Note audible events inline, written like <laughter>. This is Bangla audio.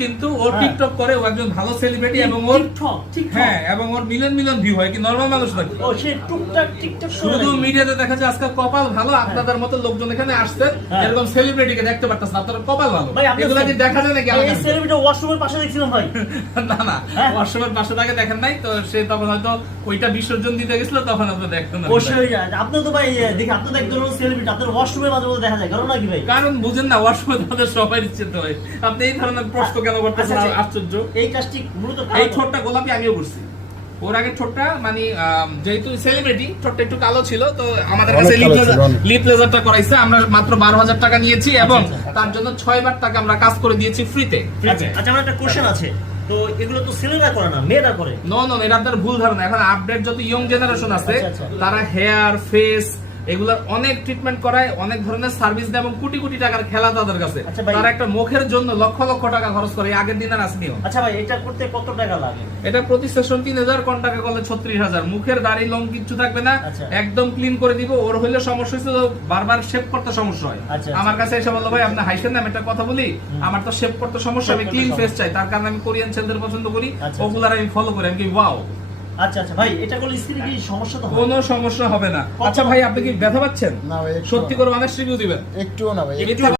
কিন্তু ও হ্যাঁ। টিকটক করে ও একজন ভালো সেলিব্রিটি এবং ওর হ্যাঁ এবং ওর মিলিয়ন মিলিয়ন ভিউ হয় কি নর্মাল মানুষ নাকি? ও সে টুকটাক টিকটক শুধু মিডিয়াতে দেখা যায় আজকাল কপাল ভালো আপনাদের মতো লোকজন এখানে আসছেন হ্যাঁ। এরকম সেলিব্রিটিকে দেখতে পারতেছেন আপনার কপাল ভালো। এগুলা কি দেখা যায় নাকি এই সেলিব্রিটি ওয়াশরুমের পাশে দেখছিলাম ভাই। <laughs> না না হ্যাঁ। ওয়াশরুমের পাশে তাকে দেখেন নাই তো সে তখন হয়তো ওইটা বিসর্জন দিতে গেছিল তখন আপনি দেখতেন না। অবশ্যই আপনি তো ভাই দেখি আপনি তো একজন সেলিব্রিটি আপনার ওয়াশরুমের মাঝে মধ্যে দেখা যায় কারণ নাকি ভাই? কারণ বুঝেন না ওয়াশরুমে তাদের সবাই হয়। আপনি এই ধরনের প্রশ্ন কেন করতেছেন? আচ্ছা, আচ্ছা। আশ্চর্য। এই কাজটি মূলত এই ঠোঁটটা গোলাপি আমিও করছি। ওর আগে ঠোঁটটা মানে যেহেতু সেলিব্রিটি ঠোঁটটা একটু কালো ছিল তো আমাদের কাছে। লিপ লেজারটা করাইছে। আমরা মাত্র বারো হাজার টাকা নিয়েছি এবং আচ্ছা। তার জন্য ছয় বার টাকা আমরা কাজ করে দিয়েছি ফ্রিতে আচ্ছা। আমার একটা কোশ্চেন আছে। তো এগুলো তো ছেলেরা করে না মেয়েরা করে। নো নো এটা আপনার ভুল ধারণা। এখন আপডেট যত ইয়ং জেনারেশন আছে। তারা হেয়ার ফেস এগুলোর অনেক ট্রিটমেন্ট করায় অনেক ধরনের সার্ভিস দেয় এবং কোটি কোটি টাকার খেলা তাদের কাছে। আচ্ছা। তারা একটা মুখের জন্য লক্ষ লক্ষ টাকা খরচ করে আগের দিন আর আসমিও আচ্ছা ভাই এটা করতে কত টাকা লাগে? এটা প্রতি সেশন তিন হাজার কোন টাকা করলে ছত্রিশ হাজার। মুখের দাড়ি লং কিচ্ছু থাকবে না আচ্ছা। একদম ক্লিন করে দিব। ওর হইলে সমস্যা হচ্ছে তো বারবার শেভ করতে সমস্যা হয়। আচ্ছা। আমার কাছে এসে বলল ভাই আপনি হাইসেন না একটা কথা বলি। আমার তো শেভ করতে সমস্যা আমি ক্লিন ফেস চাই। তার কারণে আমি কোরিয়ান ছেলেদের পছন্দ করি ওগুলার আমি ফলো করি। আমি কি ওয়াও আচ্ছা আচ্ছা ভাই এটা করলে স্ত্রী কি সমস্যা তো কোনো সমস্যা হবে না। আচ্ছা ভাই আপনি কি ব্যথা পাচ্ছেন? না ভাই সত্যি করে অনেক রিভিউ দিবেন। একটুও না ভাই